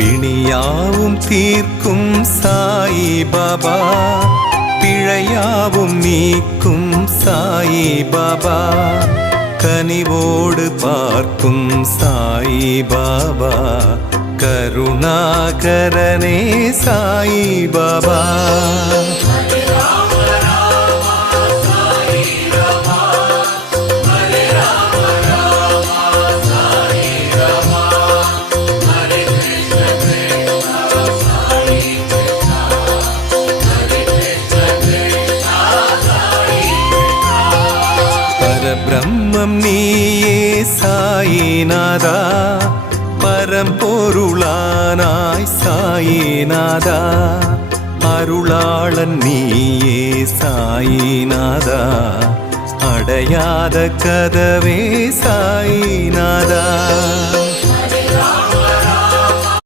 பிணியாவும் தீர்க்கும் சாயி பாபா, பிழையாவும் நீக்கும் சாயி பாபா, கனிவோடு பார்க்கும் சாயி பாபா, கருணாகரனே சாயி பாபா. பரபிரம்மம் நீயே சாயிநாதா, பரம்பொருளானாய் சாயிநாதா, அருளாளன் நீயே சாயிநாதா, அடையாத கதவே சாயிநாதா.